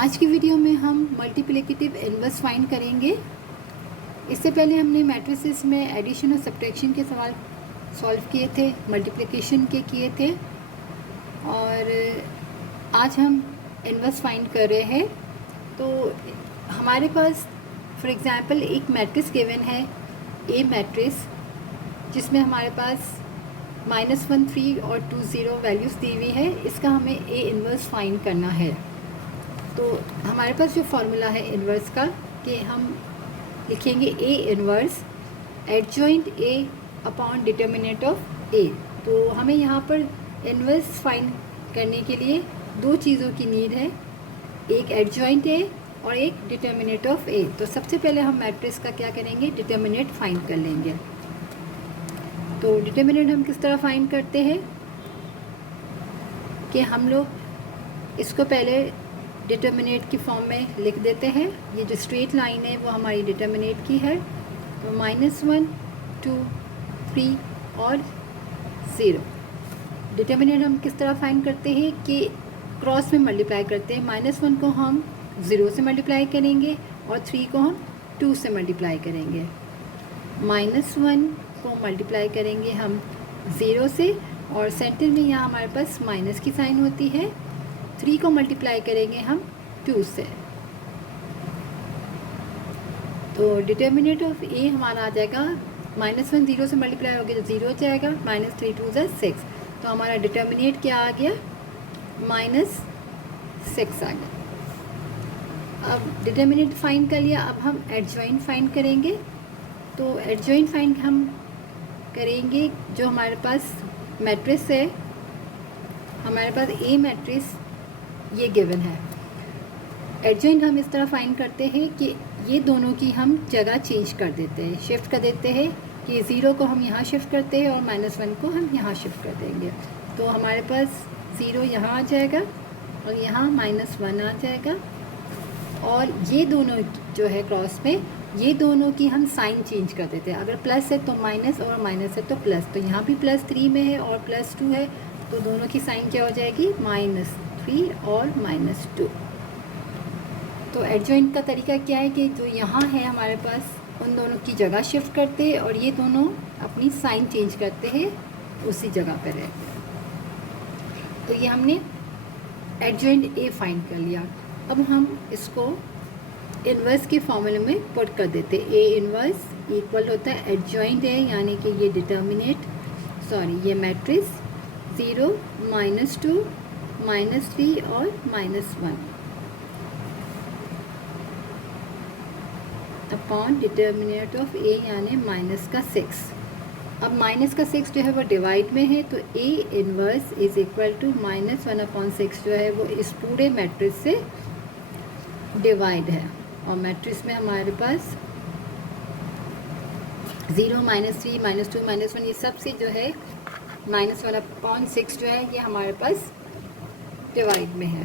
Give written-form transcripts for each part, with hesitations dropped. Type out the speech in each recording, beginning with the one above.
आज की वीडियो में हम मल्टीप्लिकेटिव इनवर्स फाइंड करेंगे। इससे पहले हमने मैट्रिसेस में एडिशन और सब्ट्रैक्शन के सवाल सॉल्व किए थे, मल्टीप्लिकेशन के किए थे, और आज हम इनवर्स फाइंड कर रहे हैं। तो हमारे पास फॉर एग्जांपल एक मैट्रिक्स गिवन है, ए मैट्रिक्स, जिसमें हमारे पास -1 3 और 2 0 वैल्यूज़ दी हुई है। इसका हमें ए इनवर्स फाइंड करना है। तो हमारे पास जो फॉर्मूला है इनवर्स का, कि हम लिखेंगे A inverse adjoint A upon determinant of A. तो हमें यहाँ पर इनवर्स फाइंड करने के लिए दो चीज़ों की नीड है, एक एडजॉइंट ए और एक डिटर्मिनेंट ऑफ ए। तो सबसे पहले हम मैट्रिक्स का क्या करेंगे, डिटर्मिनेंट फाइंड कर लेंगे। तो डिटर्मिनेंट हम किस तरह फाइंड करते हैं कि हम लोग इसको पहले डिटर्मिनेंट की फॉर्म में लिख देते हैं। ये जो स्ट्रेट लाइन है वो हमारी डिटर्मिनेंट की है। तो -1 2 3 और 0। डिटर्मिनेंट हम किस तरह फाइंड करते हैं कि क्रॉस में मल्टीप्लाई करते हैं। -1 को हम 0 से मल्टीप्लाई करेंगे और 3 को हम 2 से मल्टीप्लाई करेंगे। -1 को मल्टीप्लाई करेंगे हम 0 से, और सेंटर में यहाँ हमारे पास माइनस की साइन होती है। 3 को मल्टीप्लाई करेंगे हम 2 से। तो डिटर्मिनेंट ऑफ ए हमारा आ जाएगा, -1 0 से मल्टीप्लाई हो गया तो 0 हो जाएगा, -3 2 6। तो हमारा डिटर्मिनेंट क्या आ गया, -6 आ गया। अब डिटर्मिनेंट फाइंड कर लिया, अब हम एडजॉइंट फाइंड करेंगे। तो एडजॉइंट फाइंड हम करेंगे, जो हमारे पास मैट्रिक्स है, हमारे पास ए मैट्रिक्स ये गिवन है। एडजॉइंट हम इस तरह फाइंड करते हैं कि ये दोनों की हम जगह चेंज कर देते हैं, शिफ्ट कर देते हैं, कि 0 को हम यहाँ शिफ्ट करते हैं और -1 को हम यहाँ शिफ्ट कर देंगे। तो हमारे पास 0 यहाँ आ जाएगा और यहाँ -1 आ जाएगा। और ये दोनों जो है क्रॉस में, ये दोनों की हम साइन चेंज कर देते हैं। अगर प्लस है तो माइनस और माइनस है तो प्लस। तो यहाँ भी +3 में है और +2 है, तो दोनों की साइन क्या हो जाएगी, -3 और -2। तो एडजॉइंट का तरीका क्या है कि जो यहाँ है हमारे पास, उन दोनों की जगह शिफ्ट करते हैं और ये दोनों अपनी साइन चेंज करते हैं, उसी जगह पर रहते हैं। तो ये हमने एडजॉइंट ए फाइंड कर लिया। अब हम इसको इन्वर्स के फॉर्मूले में पुट कर देते हैं। ए इन्वर्स इक्वल होता है एडजॉइंट ए, यानी कि ये डिटर्मिनेंट, ये मैट्रिक्स 0 -2 -3 और -1 अपॉन डिटर्मिनेंट ऑफ ए, यानी -6। अब -6 जो है वो डिवाइड में है, तो A inverse is equal to -1/6 जो है वो इस पूरे मैट्रिक्स से डिवाइड है। और मैट्रिक्स में हमारे पास 0 -3 -2 -1 ये सब से जो है -1/6 जो है ये हमारे पास डिवाइड में है।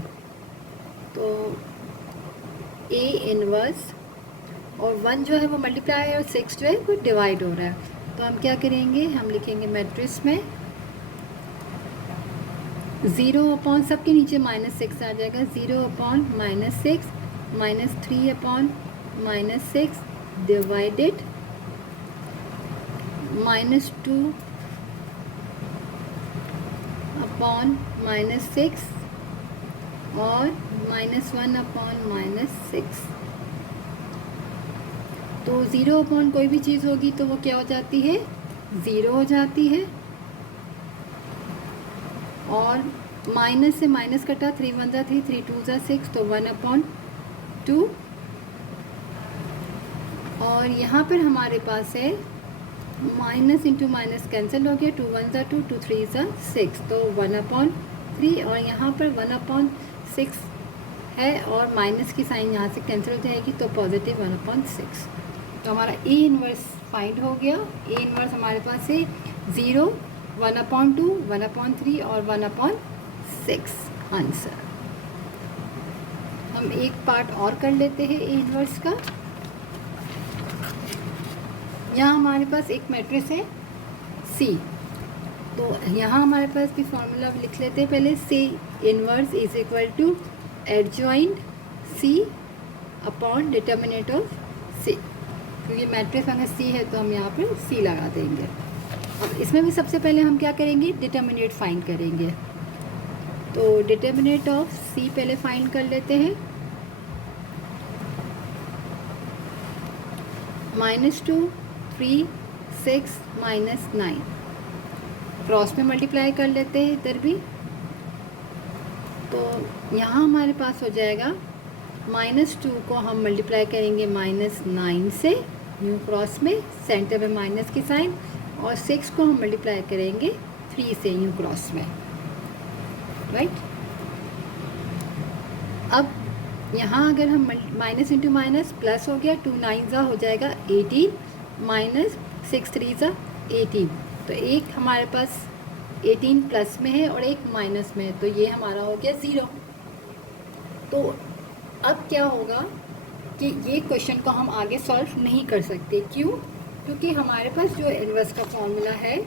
तो ए इनवर्स और 1 जो है वो मल्टीप्लाई है और 6 जो है वो डिवाइड हो रहा है। तो हम क्या करेंगे, हम लिखेंगे मैट्रिक्स में 0 सबके नीचे -6 आ जाएगा, 0 -6 -3 -6 डिवाइडेड -2 -6 और -1 -6। तो 0 कोई भी चीज़ होगी तो वो क्या हो जाती है, 0 हो जाती है। और माइनस से माइनस कटा, 3 1 3 3 2 6, तो 1/2। और यहाँ पर हमारे पास है माइनस इंटू माइनस कैंसिल हो गया, 2 1 2 2 3 6, तो 1/3। और यहाँ पर 1/6 है और माइनस की साइन यहाँ से कैंसिल हो जाएगी, तो पॉजिटिव 1/6। तो हमारा ए इनवर्स फाइंड हो गया। ए इनवर्स हमारे पास है 0 1/2 1/3 और 1/6 आंसर। हम एक पार्ट और कर लेते हैं ए इनवर्स का। यहाँ हमारे पास एक मैट्रिक्स है सी, तो यहाँ हमारे पास भी फॉर्मूला लिख लेते हैं पहले। C inverse is equal to adjoint C upon determinant of C, क्योंकि मैट्रिक्स अगर सी है तो हम यहाँ पर सी लगा देंगे। अब इसमें भी सबसे पहले हम क्या करेंगे, डिटर्मिनेंट फाइंड करेंगे। तो डिटर्मिनेंट ऑफ सी पहले फाइंड कर लेते हैं। -2 3 6 -9 क्रॉस में मल्टीप्लाई कर लेते हैं इधर भी। तो यहाँ हमारे पास हो जाएगा -2 को हम मल्टीप्लाई करेंगे -9 से न्यू क्रॉस में, सेंटर में माइनस की साइन, और 6 को हम मल्टीप्लाई करेंगे 3 से न्यू क्रॉस में, राइट। अब यहाँ अगर हम माइनस इंटू माइनस प्लस हो गया, 2 9 हो जाएगा 18 माइनस 6 3 18। तो एक हमारे पास 18 प्लस में है और एक माइनस में है, तो ये हमारा हो गया 0। तो अब क्या होगा कि ये क्वेश्चन को हम आगे सॉल्व नहीं कर सकते। क्यों? क्योंकि हमारे पास जो इनवर्स का फॉर्मूला है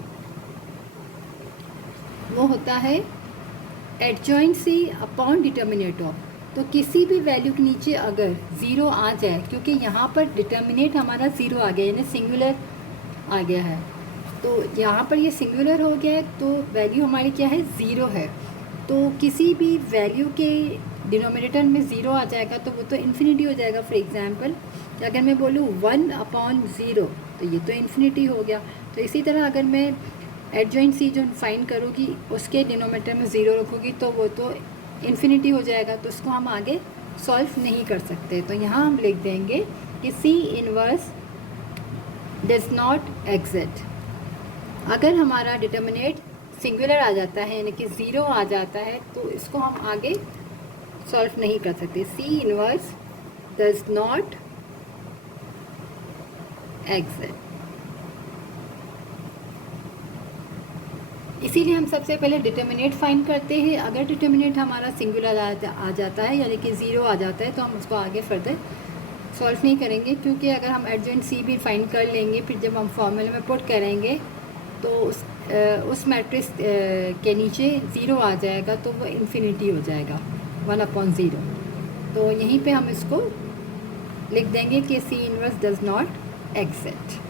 वो होता है adjoint C upon determinant of. तो किसी भी वैल्यू के नीचे अगर 0 आ जाए, क्योंकि यहाँ पर डिटर्मिनेंट हमारा 0 आ गया, यानी सिंगुलर आ गया है, तो यहाँ पर ये सिंगुलर हो गया है, तो वैल्यू हमारी क्या है, 0 है। तो किसी भी वैल्यू के डिनोमिनेटर में 0 आ जाएगा तो वो तो इन्फिनिटी हो जाएगा। फॉर एग्जांपल अगर मैं बोलूँ 1/0 तो ये तो इन्फिनिटी हो गया। तो इसी तरह अगर मैं एडजॉइंट सी जो फाइंड करूँगी उसके डिनोमिनेटर में 0 रखूँगी तो वो तो इन्फिनिटी हो जाएगा, तो उसको हम आगे सॉल्व नहीं कर सकते। तो यहाँ हम लिख देंगे कि C inverse does not exist. अगर हमारा डिटर्मिनेंट सिंगुलर आ जाता है यानी कि 0 आ जाता है तो इसको हम आगे सॉल्व नहीं कर सकते। C inverse does not exist. इसीलिए हम सबसे पहले डिटर्मिनेंट फाइंड करते हैं। अगर डिटर्मिनेंट हमारा सिंगुलर आ जाता है यानी कि 0 आ जाता है तो हम उसको आगे फर्दर सॉल्व नहीं करेंगे, क्योंकि अगर हम एडजॉइंट सी भी फाइंड कर लेंगे फिर जब हम फॉर्मूले में पुट करेंगे तो उस मैट्रिक्स के नीचे 0 आ जाएगा तो वो इन्फिनिटी हो जाएगा 1/0। तो यहीं पे हम इसको लिख देंगे कि C inverse does not exist.